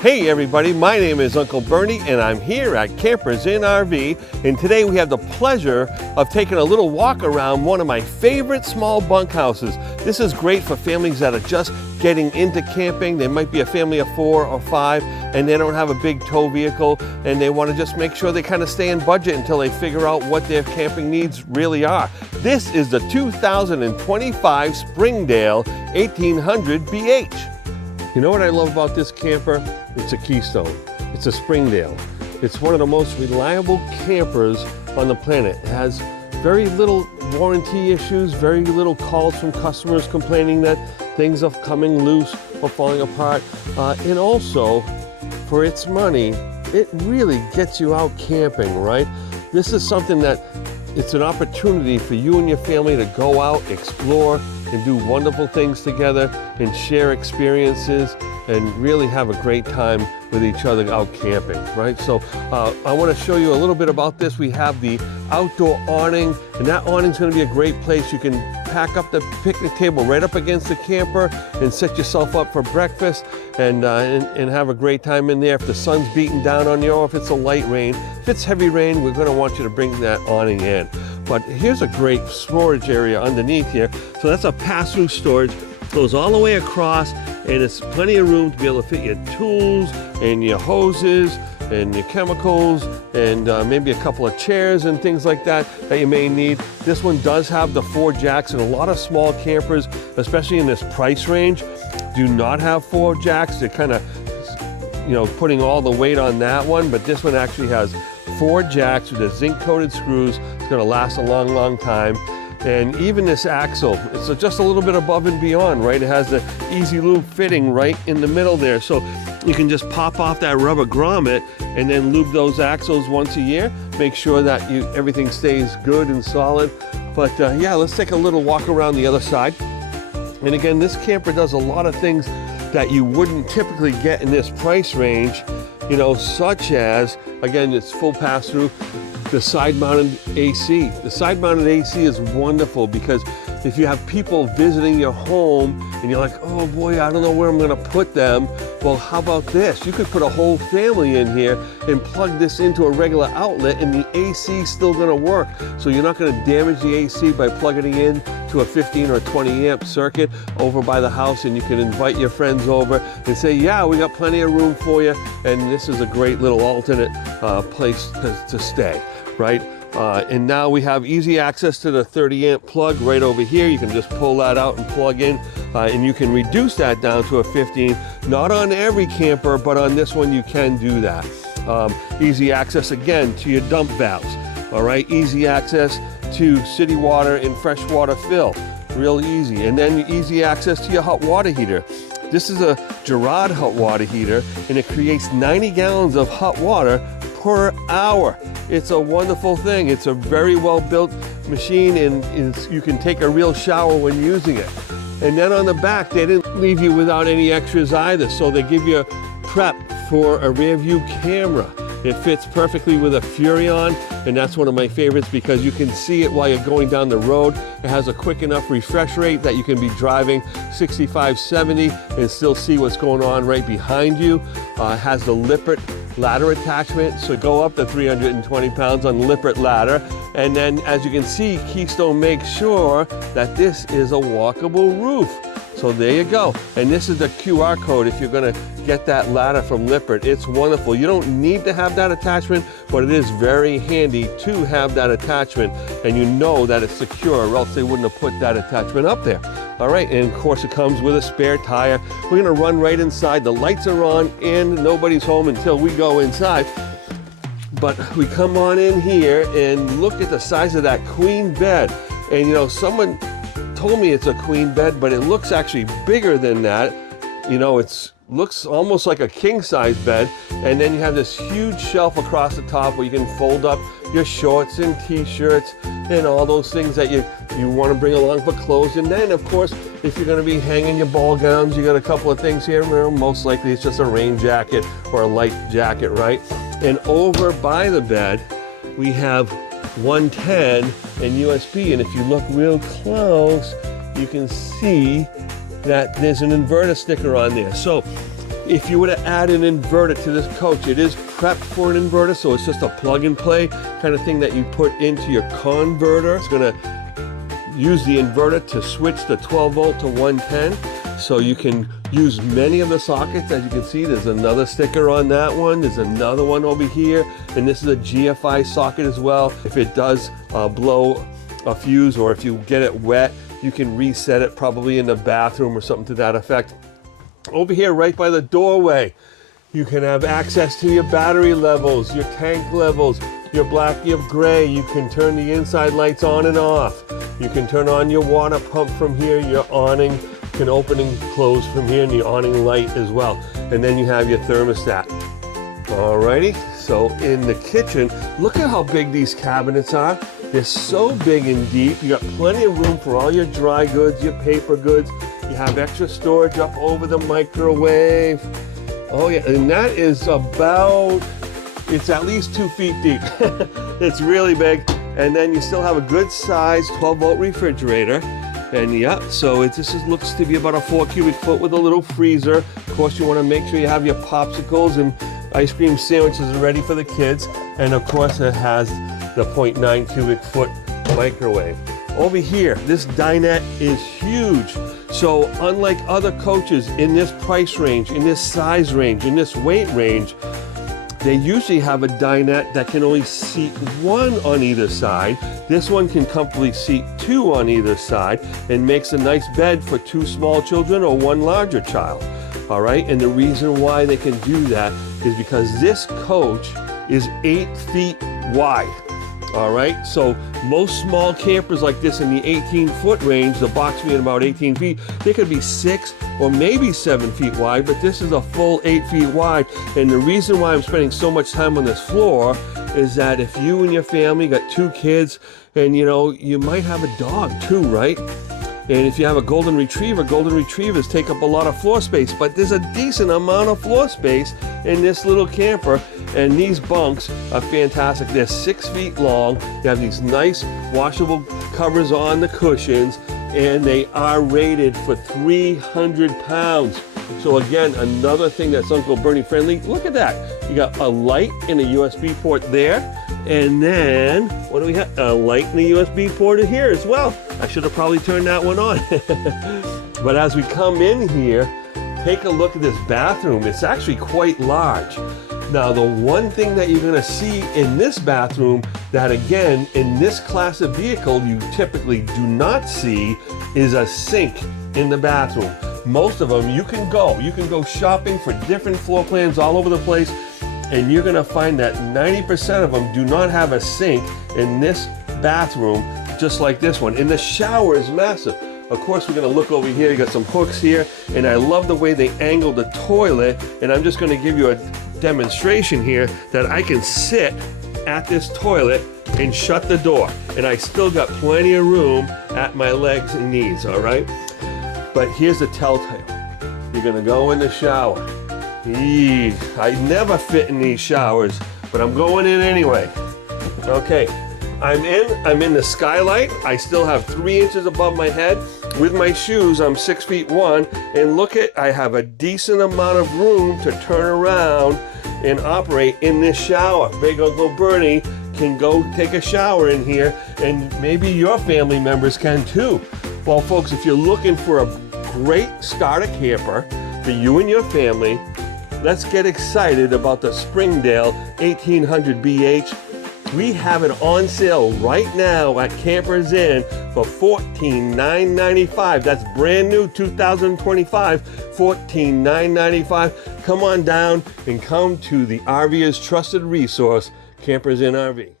Hey everybody, my name is Uncle Bernie and I'm here at Campers in RV, and today we have the pleasure of taking a little walk around one of my favorite small bunkhouses. This is great for families that are just getting into camping. They might be a family of 4 or 5 and they don't have a big tow vehicle and they want to just make sure they kind of stay in budget until they figure out what their camping needs really are. This is the 2025 Springdale 1800BH. You know what I love about this camper? It's a Keystone. It's a Springdale. It's one of the most reliable campers on the planet. It has very little warranty issues, very little calls from customers complaining that things are coming loose or falling apart. And also, for its money, it really gets you out camping, right? This is something that it's an opportunity for you and your family to go out, explore, and do wonderful things together and share experiences and really have a great time with each other out camping, right? So I want to show you a little bit about this. We have the outdoor awning, and that awning is going to be a great place. You can pack up the picnic table right up against the camper and set yourself up for breakfast and have a great time in there. If the sun's beating down on you or if it's a light rain, if it's heavy rain, we're going to want you to bring that awning in. But here's a great storage area underneath here. So that's a pass-through storage. Goes all the way across, and it's plenty of room to be able to fit your tools and your hoses and your chemicals and maybe a couple of chairs and things like that you may need. This one does have the 4 jacks, and a lot of small campers, especially in this price range, do not have 4 jacks. They're kind of, you know, putting all the weight on that one, but this one actually has 4 jacks with the zinc-coated screws. It's going to last a long, long time. And even this axle, it's just a little bit above and beyond, right? It has the easy lube fitting right in the middle there. So you can just pop off that rubber grommet and then lube those axles once a year. Make sure that everything stays good and solid. But yeah, let's take a little walk around the other side. And again, this camper does a lot of things that you wouldn't typically get in this price range, you know, such as, again, it's full pass-through, the side-mounted AC. The side-mounted AC is wonderful because if you have people visiting your home and you're like, oh boy, I don't know where I'm gonna put them. Well, how about this? You could put a whole family in here and plug this into a regular outlet and the AC is still gonna work. So you're not gonna damage the AC by plugging it in to a 15 or 20 amp circuit over by the house, and you can invite your friends over and say, yeah, we got plenty of room for you, and this is a great little alternate place to stay, right? And now we have easy access to the 30 amp plug right over here. You can just pull that out and plug in, and you can reduce that down to a 15. Not on every camper, but on this one you can do that. Easy access again to your dump valves. All right, easy access to city water and freshwater fill, real easy. And then easy access to your hot water heater. This is a Girard hot water heater, and it creates 90 gallons of hot water per hour. It's a wonderful thing. It's a very well built machine, and you can take a real shower when using it. And then on the back, they didn't leave you without any extras either. So they give you prep for a rear view camera. It fits perfectly with a Furrion, and that's one of my favorites because you can see it while you're going down the road. It has a quick enough refresh rate that you can be driving 65, 70 and still see what's going on right behind you. It has the Lippert ladder attachment, so go up to 320 pounds on Lippert ladder. And then as you can see, Keystone makes sure that this is a walkable roof. So there you go. And this is the QR code if you're gonna get that ladder from Lippert. It's wonderful. You don't need to have that attachment, but it is very handy to have that attachment, and you know that it's secure, or else they wouldn't have put that attachment up there. All right, and of course it comes with a spare tire. We're gonna run right inside. The lights are on and nobody's home until we go inside. But we come on in here and look at the size of that queen bed. And you know, someone told me it's a queen bed, but it looks actually bigger than that. You know, looks almost like a king size bed. And then you have this huge shelf across the top where you can fold up your shorts and t-shirts and all those things that you want to bring along for clothes. And then of course, if you're going to be hanging your ball gowns, you got a couple of things here. Well, most likely it's just a rain jacket or a light jacket, right? And over by the bed, we have 110 and USB. And if you look real close, you can see that there's an inverter sticker on there. So if you were to add an inverter to this coach, it is prepped for an inverter, so it's just a plug and play kind of thing that you put into your converter. It's gonna use the inverter to switch the 12 volt to 110, so you can use many of the sockets. As you can see, there's another sticker on that one. There's another one over here, and this is a GFI socket as well. If it does blow a fuse, or if you get it wet, you can reset it probably in the bathroom or something to that effect. Over here, right by the doorway, you can have access to your battery levels, your tank levels, your black, your gray. You can turn the inside lights on and off. You can turn on your water pump from here. Your awning can open and close from here, and the awning light as well. And then you have your thermostat. Alrighty, so in the kitchen, look at how big these cabinets are. They're so big and deep. You got plenty of room for all your dry goods, your paper goods. You have extra storage up over the microwave. Oh yeah, and that is about, it's at least 2 feet deep. It's really big. And then you still have a good size 12 volt refrigerator. And yeah, so this looks to be about a 4 cubic foot with a little freezer. Of course, you want to make sure you have your popsicles and ice cream sandwiches ready for the kids. And of course, it has the 0.9 cubic foot microwave. Over here, this dinette is huge. So unlike other coaches in this price range, in this size range, in this weight range, they usually have a dinette that can only seat 1 on either side. This one can comfortably seat 2 on either side and makes a nice bed for 2 small children or 1 larger child. All right, and the reason why they can do that is because this coach is 8 feet wide. All right, so most small campers like this in the 18-foot range, the box being about 18 feet, they could be 6 or maybe 7 feet wide, but this is a full 8 feet wide. And the reason why I'm spending so much time on this floor is that if you and your family got 2 kids, and you know, you might have a dog too, right? And if you have a golden retrievers take up a lot of floor space, but there's a decent amount of floor space in this little camper. And these bunks are fantastic. They're 6 feet long. They have these nice washable covers on the cushions, and they are rated for 300 pounds. So again, another thing that's Uncle Bernie friendly. Look at that. You got a light and a USB port there. And then, what do we have? A light and a USB port here as well. I should have probably turned that one on. But as we come in here, take a look at this bathroom. It's actually quite large. Now, the one thing that you're gonna see in this bathroom that, again, in this class of vehicle, you typically do not see is a sink in the bathroom. Most of them, you can go shopping for different floor plans all over the place, and you're gonna find that 90% of them do not have a sink in this bathroom, just like this one. And the shower is massive. Of course, we're gonna look over here. You got some hooks here, and I love the way they angle the toilet. And I'm just gonna give you a demonstration here that I can sit at this toilet and shut the door, and I still got plenty of room at my legs and knees, all right? But here's the telltale. You're gonna go in the shower. I never fit in these showers, but I'm going in anyway. Okay, I'm in the skylight. I still have 3 inches above my head. With my shoes, I'm 6 feet 1, and look I have a decent amount of room to turn around and operate in this shower. Big Uncle Bernie can go take a shower in here, and maybe your family members can too. Well, folks, if you're looking for a great starter camper for you and your family, let's get excited about the Springdale 1800BH. We have it on sale right now at Campers Inn for $14,995. That's brand new 2025, $14,995. Come on down and come to the RVers trusted resource, Campers Inn RV.